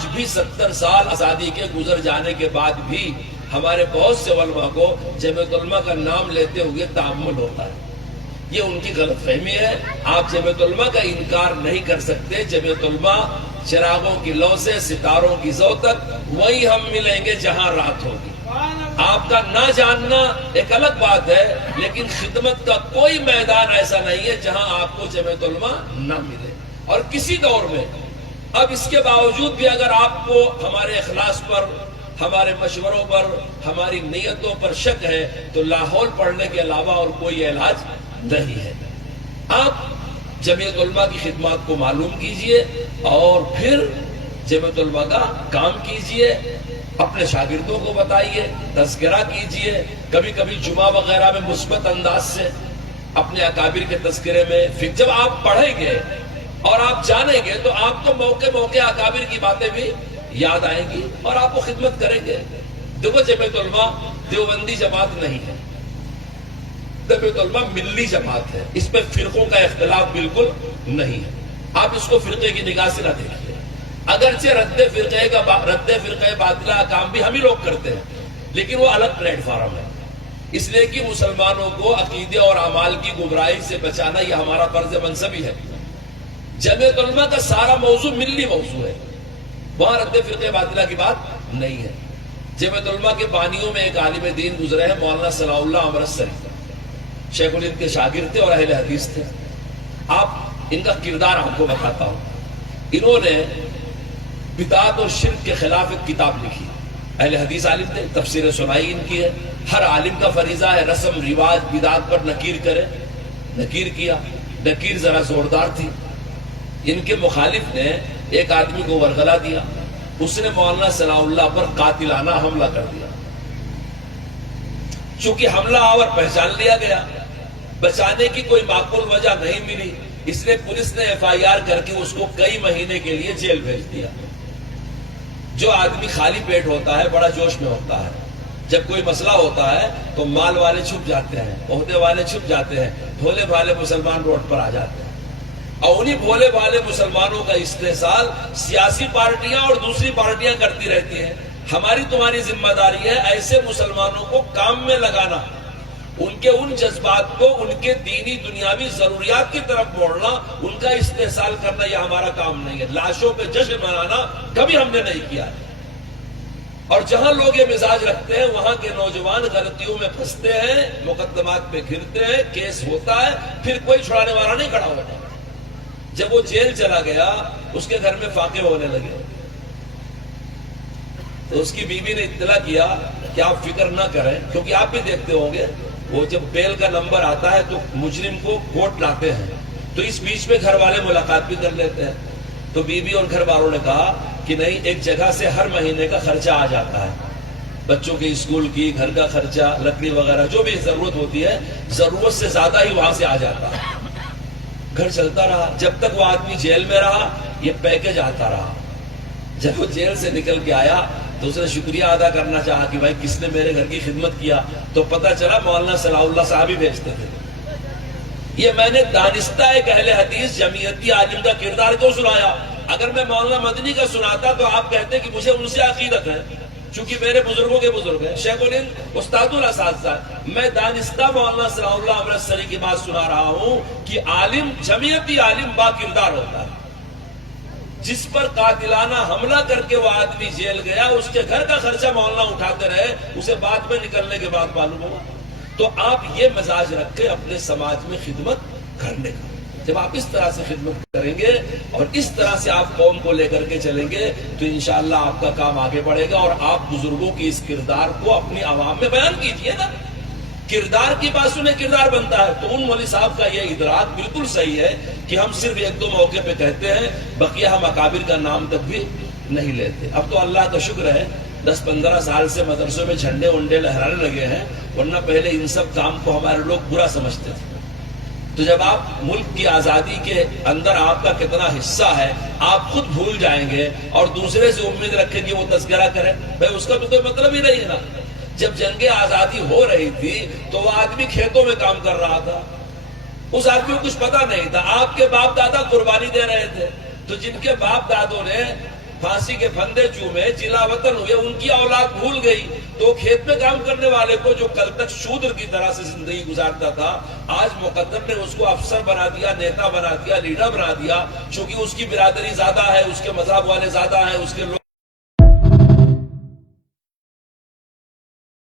آج بھی 70 سال آزادی کے گزر جانے کے بعد بھی ہمارے بہت سے علماء کو جمعیت علماء کا نام لیتے ہوئے تعامل ہوتا ہے. یہ ان کی غلط فہمی ہے. آپ جمعیت علماء کا انکار نہیں کر سکتے. جمعیت علماء چراغوں کی لو سے ستاروں کی زو تک وہی ہم ملیں گے جہاں رات ہوگی. آپ کا نہ جاننا ایک الگ بات ہے، لیکن خدمت کا کوئی میدان ایسا نہیں ہے جہاں آپ کو جمعیت علماء نہ ملے. اور کسی دور میں اب اس کے باوجود بھی اگر آپ کو ہمارے اخلاص پر، ہمارے مشوروں پر، ہماری نیتوں پر شک ہے تو لاہور پڑھنے کے علاوہ اور کوئی علاج نہیں ہے. آپ جمعیت علماء کی خدمات کو معلوم کیجئے اور پھر جمعیت علماء کا کام کیجئے. اپنے شاگردوں کو بتائیے، تذکرہ کیجئے. کبھی کبھی جمعہ وغیرہ میں مثبت انداز سے اپنے اکابر کے تذکرے میں، پھر جب آپ پڑھیں گے اور آپ جانیں گے تو آپ کو موقع موقع اکابر کی باتیں بھی یاد آئیں گی اور آپ کو خدمت کریں گے. دیکھو جمعیت علماء دیوبندی جماعت نہیں ہے، جمعیت علماء ملی جماعت ہے. اس پہ فرقوں کا اختلاف بالکل نہیں ہے. آپ اس کو فرقے کی نگاہ سے نہ دیکھیے. اگرچہ رد فرقہ باطلہ کا کام بھی ہم ہی لوگ کرتے ہیں، لیکن وہ الگ پلیٹ فارم ہے. اس لیے کہ مسلمانوں کو عقیدے اور اعمال کی گمراہی سے بچانا یہ ہمارا فرض منصبی ہے. جمعیت علماء کا سارا موضوع ملی موضوع ہے، وہاں رد فرقہ باطلہ کی بات نہیں ہے. جمعیت علماء کے بانیوں میں ایک عالم دین گزرے ہیں، مولانا ثناء اللہ امرتسری، شیخ الہند کے شاگرد تھے اور اہل حدیث تھے. آپ ان کا کردار آپ کو بتاتا ہوں. انہوں نے بدعت اور شرک کے خلاف ایک کتاب لکھی. اہل حدیث عالم تھے، تفسیر سنائی ان کی ہے. ہر عالم کا فریضہ ہے رسم رواج بدعت پر نکیر کرے. نکیر کیا، نکیر ذرا زوردار تھی. ان کے مخالف نے ایک آدمی کو ورغلا دیا، اس نے مولانا ثناء اللہ پر قاتلانہ حملہ کر دیا. چونکہ حملہ آور پہچان لیا گیا، بچانے کی کوئی معقول وجہ نہیں ملی، اس لیے پولیس نے FIR کر کے اس کو کئی مہینے کے لیے جیل بھیج دیا. جو آدمی خالی پیٹ ہوتا ہے بڑا جوش میں ہوتا ہے. جب کوئی مسئلہ ہوتا ہے تو مال والے چھپ جاتے ہیں، عہدے والے چھپ جاتے ہیں، بھولے بھالے مسلمان روڈ پر آ جاتے ہیں. اور انہی بھولے بھالے مسلمانوں کا استحصال سیاسی پارٹیاں اور دوسری پارٹیاں کرتی رہتی ہیں. ہماری تمہاری ذمہ داری ہے ایسے مسلمانوں کو کام میں لگانا، ان کے ان جذبات کو ان کے دینی دنیاوی ضروریات کی طرف موڑنا، ان کا استحصال کرنا یہ ہمارا کام نہیں ہے. لاشوں پہ جشن منانا کبھی ہم نے نہیں کیا ہے. اور جہاں لوگ یہ مزاج رکھتے ہیں وہاں کے نوجوان غلطیوں میں پھنستے ہیں، مقدمات پہ گھرتے ہیں، کیس ہوتا ہے، پھر کوئی چھڑانے والا نہیں کھڑا ہوتا. جب وہ جیل چلا گیا اس کے گھر میں فاقے ہونے لگے تو اس کی بیوی نے اطلاع کیا کہ آپ فکر نہ کریں، کیونکہ آپ بھی دیکھتے ہوں گے وہ جب بیل کا نمبر آتا ہے تو مجرم کو کورٹ لاتے ہیں، تو اس بیچ میں گھر والے ملاقات بھی کر لیتے ہیں. تو بیوی اور گھر والوں نے کہا کہ نہیں، ایک جگہ سے ہر مہینے کا خرچہ آ جاتا ہے، بچوں کے اسکول کی، گھر کا خرچہ، لکڑی وغیرہ جو بھی ضرورت ہوتی ہے، ضرورت سے زیادہ ہی وہاں سے آ جاتا ہے. گھر چلتا رہا جب تک وہ آدمی جیل میں رہا، یہ پیکج آتا رہا. جب وہ جیل سے نکل کے آیا تو اس نے شکریہ ادا کرنا چاہا کہ بھائی کس نے میرے گھر کی خدمت کیا، تو پتہ چلا مولانا ثناء اللہ صاحب ہی بھیجتے تھے. یہ میں نے دانستہ ایک اہل حدیث جمعیتی عالم کا کردار کیوں سنایا؟ اگر میں مولانا مدنی کا سناتا تو آپ کہتے کہ مجھے ان سے عقیدت ہے، چونکہ میرے بزرگوں کے بزرگ ہیں، شیخ الہند استاد الاساتذہ. میں دانستہ مولانا ثناء اللہ امرتسری کی بات سنا رہا ہوں کہ عالم، جمعیتی عالم با کردار ہوتا ہے. جس پر قاتلانہ حملہ کر کے وہ آدمی جیل گیا، اس کے گھر کا خرچہ مولانا اٹھاتے رہے، اسے بعد میں نکلنے کے بعد معلوم ہوا. تو آپ یہ مزاج رکھ کے اپنے سماج میں خدمت کرنے کا، جب آپ اس طرح سے خدمت کریں گے اور اس طرح سے آپ قوم کو لے کر کے چلیں گے تو انشاءاللہ آپ کا کام آگے بڑھے گا. اور آپ بزرگوں کی اس کردار کو اپنی عوام میں بیان کیجئے نا. کردار کی بات سنے کردار بنتا ہے. تو ان مولوی صاحب کا یہ ادراک بالکل صحیح ہے کہ ہم صرف ایک دو موقع پہ کہتے ہیں، بقیہ ہم اکابر کا نام تک بھی نہیں لیتے. اب تو اللہ کا شکر ہے 10-15 سال سے مدرسوں میں جھنڈے ونڈے لہرانے لگے ہیں، ورنہ پہلے ان سب کام کو ہمارے لوگ برا سمجھتے تھے. تو جب آپ ملک کی آزادی کے اندر آپ کا کتنا حصہ ہے آپ خود بھول جائیں گے اور دوسرے سے امید رکھیں کہ وہ تذکرہ کرے، بھائی اس کا تو کوئی مطلب ہی نہیں ہے نا. جب جنگ آزادی ہو رہی تھی تو وہ آدمی کھیتوں میں کام کر رہا تھا، اس آدمی کو کچھ پتا نہیں تھا. آپ کے باپ دادا قربانی دے رہے تھے، تو جن کے باپ دادوں نے پھانسی کے پھندے چومے، چلا وطن ہوئے، ان کی اولاد بھول گئی، تو کھیت میں کام کرنے والے کو جو کل تک شودر کی طرح سے زندگی گزارتا تھا، آج مقدر نے اس کو افسر بنا دیا، نیتا بنا دیا، لیڈر بنا دیا، چونکہ اس کی برادری زیادہ ہے، اس کے مذہب والے زیادہ ہیں، اس کے لوگ